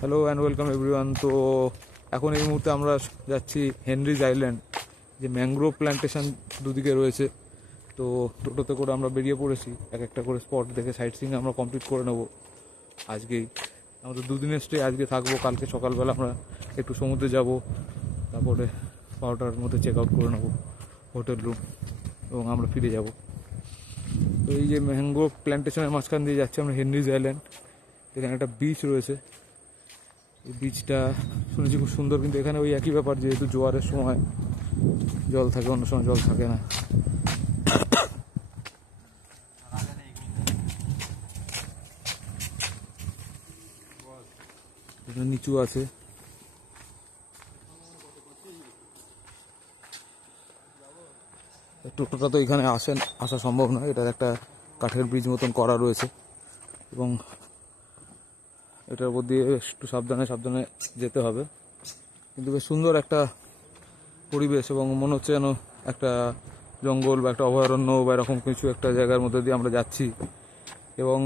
Hello and welcome everyone. তো এখন এই মুহূর্তে আমরা যাচ্ছি হেনরিজ আইল্যান্ড, যে ম্যানগ্রোভ প্ল্যান্টেশন দুদিকে রয়েছে। তো টোটোতে করে আমরা বেরিয়ে পড়েছি, এক একটা করে স্পট দেখে সাইট সিইং আমরা কমপ্লিট করে নেব আজকেই। আমাদের দুদিনের স্টে আজকে থাকবো, কালকে সকালবেলা আমরা একটু সমুদ্রে যাব, তারপরে 12টার মধ্যে চেক আউট করে নেবো হোটেল রুম এবং আমরা ফিরে যাব। তো এই যে ম্যানগ্রোভ প্ল্যান্টেশনের মাঝখান দিয়ে যাচ্ছি আমরা হেনরিজ আইল্যান্ড। এখানে একটা বিচ রয়েছে, এই বিচটা শুনেছি খুব সুন্দর, কিন্তু এখানে ওই একই ব্যাপার, যেহেতু জোয়ারের সময় জল থাকে, অন্য সময় জল থাকে না। নিচু আছে, টোটোটা তো এখানে আসা সম্ভব নয়, এটার একটা কাঠের ব্রিজ মতন করা রয়েছে এবং এটার উপর দিয়ে একটু সাবধানে সাবধানে যেতে হবে। কিন্তু বেশ সুন্দর একটা পরিবেশ এবং মনে হচ্ছে যেন একটা জঙ্গল বা একটা অভয়ারণ্য বা এরকম কিছু একটা জায়গার মধ্যে দিয়ে আমরা যাচ্ছি। এবং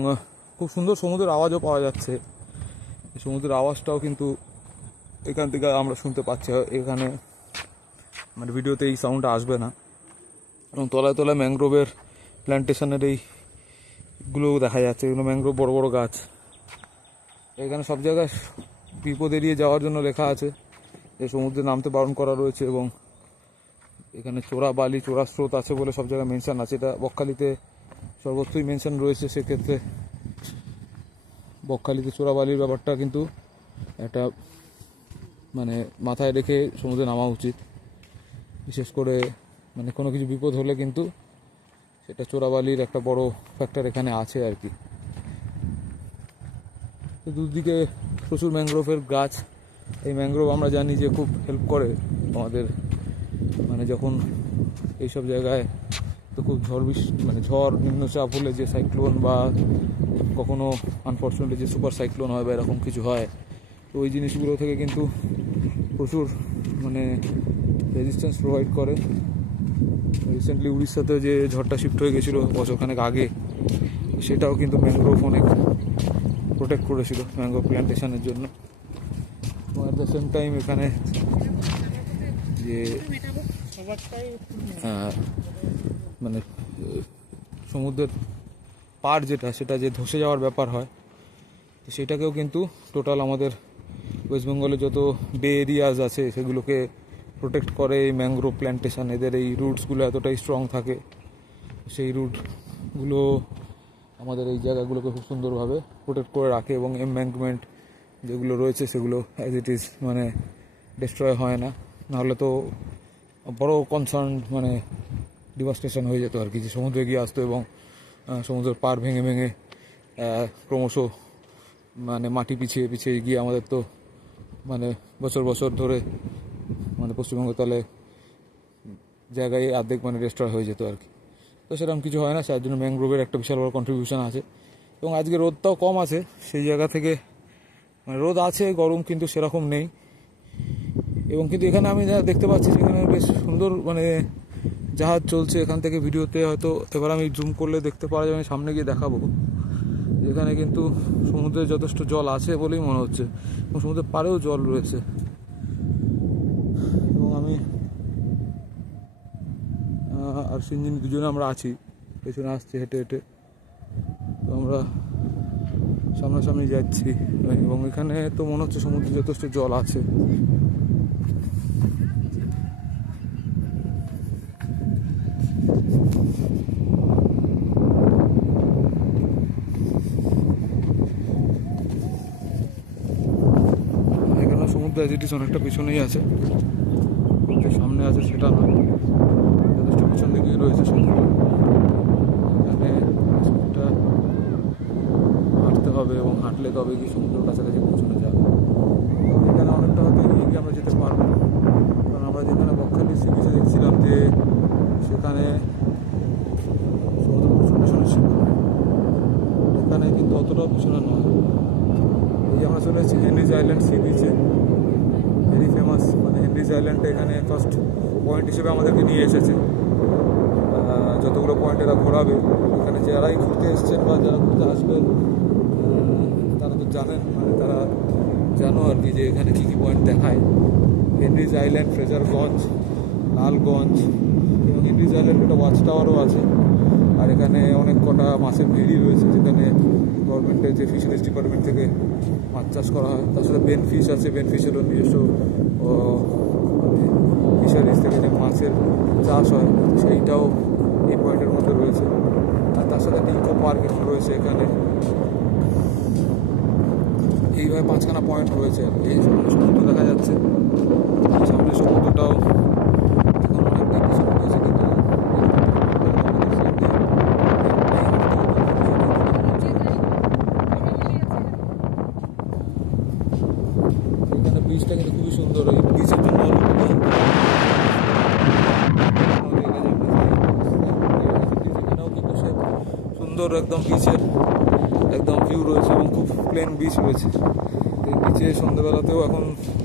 খুব সুন্দর সমুদ্রের আওয়াজও পাওয়া যাচ্ছে, এই সমুদ্রের আওয়াজটাও কিন্তু এখান থেকে আমরা শুনতে পাচ্ছি। এখানে মানে ভিডিওতে এই সাউন্ডটা আসবে না। এবং তলায় তলায় ম্যানগ্রোভের প্ল্যান্টেশনের এইগুলোও দেখা যাচ্ছে, এগুলো ম্যানগ্রোভ বড় বড় গাছ। এখানে সব জায়গায় বিপদ এড়িয়ে যাওয়ার জন্য লেখা আছে যে সমুদ্রে নামতে বারণ করা রয়েছে, এবং এখানে চোরা বালি চোরা স্রোত আছে বলে সব জায়গায় মেনশন আছে। এটা বকখালিতে সর্বত্রই মেনশন রয়েছে, সেক্ষেত্রে বকখালিতে চোরা বালির ব্যাপারটা কিন্তু একটা মানে মাথায় রেখে সমুদ্রে নামা উচিত। বিশেষ করে মানে কোনো কিছু বিপদ হলে কিন্তু সেটা চোরাবালির একটা বড় ফ্যাক্টর এখানে আছে আর কি। তো দুদিকে প্রচুর ম্যানগ্রোভের গাছ। এই ম্যানগ্রোভ আমরা জানি যে খুব হেল্প করে আমাদের, মানে যখন এইসব জায়গায় তো খুব ঝড় নিম্নচাপ হলে যে সাইক্লোন বা কখনো আনফর্চুনেটলি যে সুপার সাইক্লোন হয় বা এরকম কিছু হয়, তো ওই জিনিসগুলো থেকে কিন্তু প্রচুর মানে রেজিস্ট্যান্স প্রোভাইড করে। রিসেন্টলি উড়িষ্যাতে যে ঝড়টা শিফট হয়ে গেছিলো বছরখানেক আগে, সেটাও কিন্তু ম্যানগ্রোভ অনেক প্রোটেক্ট করেছিল ম্যানগ্রোভ প্ল্যান্টেশনের জন্য। এবং অ্যাট দ্য সেম টাইম এখানে যে মানে সমুদ্রের পাড় সেটা যে ধসে যাওয়ার ব্যাপার হয়, তো সেটাকেও কিন্তু টোটাল আমাদের ওয়েস্ট বেঙ্গলে যত বে এরিয়াজ আছে সেগুলোকে প্রোটেক্ট করে এই ম্যানগ্রোভ প্ল্যান্টেশন। এদের এই রুটসগুলো এতটাই স্ট্রং থাকে, সেই রুটগুলো আমাদের এই জায়গাগুলোকে খুব সুন্দরভাবে প্রোটেক্ট করে রাখে এবং এমব্যাঙ্কমেন্ট যেগুলো রয়েছে সেগুলো অ্যাজ ইট ইজ মানে ডিস্ট্রয় হয় না। নাহলে তো বড় কনসার্ন মানে ডিভাস্টেশন হয়ে যেত আর কি, যে সমুদ্রে গিয়ে আসতো এবং সমুদ্রের পাড় ভেঙে ভেঙে ক্রমশ মানে মাটি পিছিয়ে পিছিয়ে গিয়ে আমাদের তো মানে বছর বছর ধরে মানে পশ্চিমবঙ্গ তাহলে জায়গায় অর্ধেক মানে ডিস্ট্রয় হয়ে যেত আর কি। তো সেরকম কিছু হয় না, তার জন্য ম্যানগ্রোভের একটা বিশাল বড় কন্ট্রিবিউশন আছে। এবং আজকে রোদটাও কম আছে, সেই জায়গা থেকে মানে রোদ আছে, গরম কিন্তু সেরকম নেই। এবং কিন্তু এখানে আমি যা দেখতে পাচ্ছি সেখানে বেশ সুন্দর মানে জাহাজ চলছে এখান থেকে। ভিডিওতে হয়তো এবার আমি জুম করলে দেখতে পাওয়া যাবে, আমি সামনে গিয়ে দেখাবো। এখানে কিন্তু সমুদ্রে যথেষ্ট জল আছে বলেই মনে হচ্ছে, এবং সমুদ্রের পাড়েও জল রয়েছে। এবং আমি আর সিনজিন দুজনে আমরা আছি, পেছনে আসছে হেঁটে হেঁটে। তো আমরা সামনাসামনি যাচ্ছি এবং এখানে তো মনে হচ্ছে সমুদ্রে যথেষ্ট জল আছে। এখানে সমুদ্র অ্যাজিটিস অনেকটা পিছনেই আছে, সামনে আছে সেটা নয়, যথেষ্ট পিছন দিকেই রয়েছে সমুদ্র। এখানে সমুদ্রটা হাঁটতে হবে এবং হাঁটলে তবে কি সমুদ্রের কাছাকাছি পৌঁছানো যাবে। এখানে অনেকটা হয়তো এগিয়ে গিয়ে আমরা যেতে পারবো, কারণ আমরা যেখানে বকখালি সি বিচে দেখছিলাম যে সেখানে সমুদ্র প্রচুর পিছনে ছিল, এখানে কিন্তু অতটাও পিছনে নয়। এই যে আমরা চলে এসেছি হেনরিজ আইল্যান্ড সি বিচে, ভেরি ফেমাস মানে হেনরিজ আইল্যান্ডটা এখানে ফার্স্ট পয়েন্ট হিসেবে আমাদেরকে নিয়ে এসেছে। যতগুলো পয়েন্ট এরা ঘোরাবে, এখানে যারাই ঘুরতে এসছেন বা যারা ঘুরতে আসবেন তারা তো জানেন, মানে তারা জানো আর কি যে এখানে কী কী পয়েন্ট দেখায়। হেনরিজ আইল্যান্ড, ফ্রেজারগঞ্জ, লালগঞ্জ এবং হেনরিজ আইল্যান্ড একটা ওয়াচ টাওয়ারও আছে। আর এখানে অনেক কটা মাছের ভেড়ি রয়েছে যেখানে গভর্নমেন্টের যে ফিশারিজ ডিপার্টমেন্ট থেকে মাছ চাষ করা হয়। তাছাড়া বেনফিশ আছে, বেনফিশেরও নিজস্ব ফিশারিজ থেকে যে মাছের চাষ হয় সেইটাও এই পয়েন্টের মধ্যে রয়েছে। আর তার সাথে ইকো পার্ক এখন রয়েছে এখানে। এইভাবে 5খানা পয়েন্ট রয়েছে। এই সমুদ্র দেখা যাচ্ছে, সামনে সমুদ্রটাও এখন অনেকটা কিছু রয়েছে, কিন্তু এখানে বিচটা কিন্তু খুবই সুন্দর। এই বিচের জন্য এখানেও কিন্তু সে সুন্দর একদম বিচের একদম ভিউ রয়েছে এবং খুব প্লেন বিচ রয়েছে। এই বিচে সন্ধ্যেবেলাতেও এখন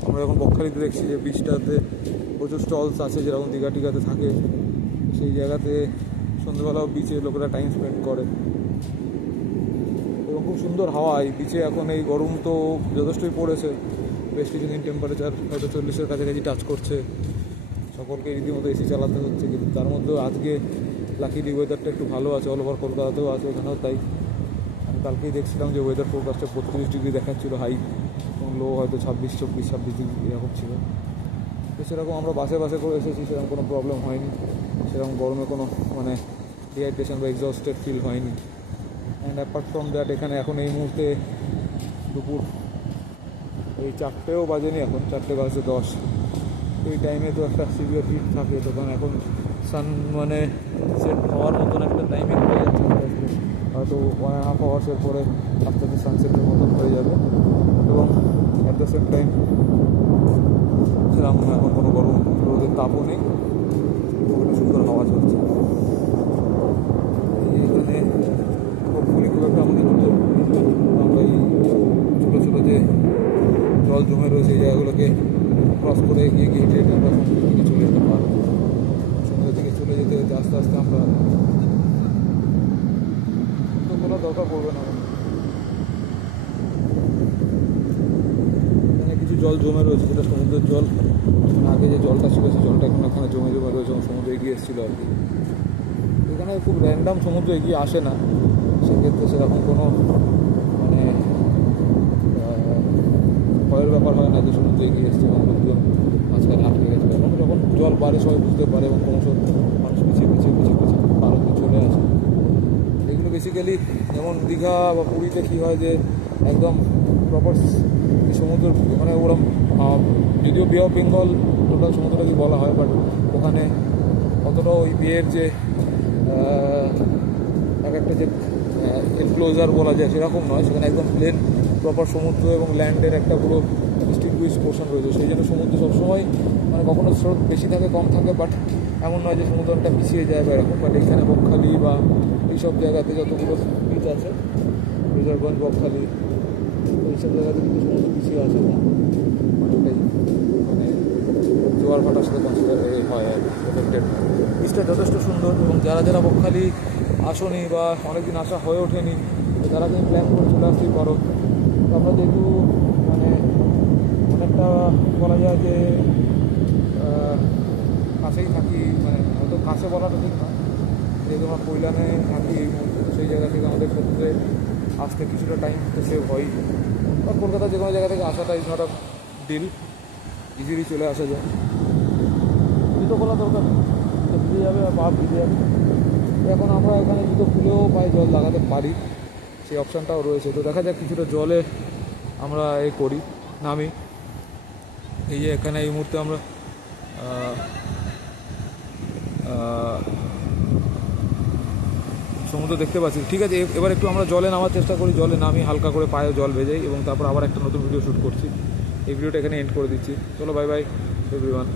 আমরা এখন বকখালিতে দেখছি যে বিচটাতে প্রচুর স্টলস আছে, যেরকম দীঘা টিঘাতে থাকে। সেই জায়গাতে সন্ধ্যেবেলাও বিচে লোকেরা টাইম স্পেন্ড করে এবং খুব সুন্দর হাওয়া। এই বিচে এখন এই গরম তো যথেষ্টই পড়েছে, বেশ কিছুদিন টেম্পারেচার হয়তো 40-এর কাছাকাছি টাচ করছে। সকলকে রীতিমতো এসি চালাতে হচ্ছে, কিন্তু তার মধ্যেও আজকে লাকিলি ওয়েদারটা একটু ভালো আছে। অল ওভার কলকাতাতেও আছে, এখানেও তাই। আমি কালকেই দেখছিলাম যে ওয়েদার ফোরকাস্টে 32 ডিগ্রি দেখাচ্ছিল হাই, এবং লো হয়তো 26 ডিগ্রি এরকম ছিল। তো সেরকম আমরা বাসে করে এসেছি, সেরকম কোনো প্রবলেম হয়নি, সেরকম গরমে কোনো মানে ডিহাইড্রেশন বা এক্সস্টেড ফিল হয়নি। অ্যান্ড অ্যাপার্ট ফ্রম দ্যাট এখানে এখন এই মুহূর্তে দুপুর এই 4টেও বাজেনি, এখন 4:10। এই টাইমে তো একটা সিভিয়ার হিট থাকে, তখন এখন সান মানে সেট হওয়ার মতন একটা টাইমিং হয়ে যাচ্ছে। হয়তো 1.5 আওয়ার্সের পরে আস্তে আস্তে সানসেটের মতন হয়ে যাবে, এবং অ্যাট দ্য সেম টাইম সেরকম এখন কোনো গরম রোদের তাপও নেই, একটা সুন্দর হাওয়া চলছে। এখানে হোপফুলি খুব একটা আমাদের আমরা এই ছোটো ছোটো যে জল জমে রয়েছে এই জায়গাগুলোকে ক্রস করে এগিয়ে গিয়ে হেঁটে হেঁটে আমরা সমুদ্রের দিকে চলে যেতে পারবো। সমুদ্রের দিকে চলে যেতে যেতে আস্তে আস্তে আমরা তো কোনো দরকার পড়বে না। এখানে কিছু জল জমে রয়েছে, যেটা সমুদ্রের জল। আগে যে জলটা ছিল সেই জলটা এখন ওখানে জমে রয়েছে এবং সমুদ্র এগিয়ে এসেছিলো আর কি। এখানে খুব র্যান্ডাম সমুদ্র এগিয়ে আসে না, সেক্ষেত্রে সেরকম কোনো মানে ভয়ের ব্যাপার হয় না যে সমুদ্র এগিয়ে এসছে এবং লোকজন মাঝখানে আটকে গেছে। এবং যখন জল বাড়ে সবাই বুঝতে পারে এবং ক্রমশ মানুষ পিছিয়ে পার হতে চলে আসে। এগুলো বেসিক্যালি যেমন দীঘা বা পুরীতে কী হয় যে একদম প্রপার সমুদ্র মানে ওরকম, যদিও বে অফ বেঙ্গল টোটাল সমুদ্রটাকে বলা হয়, বাট ওখানে অতটা ওই বিয়ের যে এক একটা যে এনক্লোজার বলা যায় সেরকম নয়। সেখানে একদম প্লেন প্রপার সমুদ্র এবং ল্যান্ডের একটা পুরো ডিস্টিংগুইশ পোর্শন রয়েছে। সেই জন্য সমুদ্র সবসময় মানে কখনো স্রোত বেশি থাকে কম থাকে, বাট এমন নয় যে সমুদ্রটা পিছিয়ে যায় বা এরকম। বাট এখানে বকখালি বা এইসব জায়গাতে যতগুলো বিচ আছে, ফ্রেজারগঞ্জ, বকখালি, এইসব জায়গাতে কিন্তু সমুদ্র পিছিয়ে আছে না, অনেকটাই মানে জোয়ার ভাটার সাথে কনসিডার হয় আর এফেক্টেড। বিচটা যথেষ্ট সুন্দর, এবং যারা বকখালি আসনি বা অনেকদিন আসা হয়ে ওঠেনি, তারা তুমি প্ল্যান করে চলে আসতেই পারো। আমরা যেহেতু মানে অনেকটা বলা যায় যে কাছেই থাকি, মানে হয়তো কাছে বলাটা ঠিক না, যেহেতু আমরা কৈলানে থাকি এই মুহূর্তে, সেই জায়গা থেকে আমাদের ক্ষেত্রে আসতে কিছুটা টাইম তো সেভ হয়। আর কলকাতা যে কোনো জায়গা থেকে আসাটা is not a deal, easily চলে আসা যায়। জুতো খোলা দরকার নেই, ভিজে যাবে আর পা ভিজে যাবে। এখন আমরা এখানে জুতো খুলেও পায়ে জল লাগাতে পারি, সেই অপশানটাও রয়েছে। তো দেখা যাক কিছুটা জলে আমরা করি নামি। এই যে এখানে এই মুহূর্তে আমরা সমুদ্র দেখতে পাচ্ছি। ঠিক আছে, এবার একটু আমরা জলে নামার চেষ্টা করি, জলে নামি হালকা করে পায়ে জল ভেজাই, এবং তারপর আবার একটা নতুন ভিডিও শ্যুট করছি। এই ভিডিওটা এখানে এন্ড করে দিচ্ছি। চলো, বাই বাই এভরিওয়ান।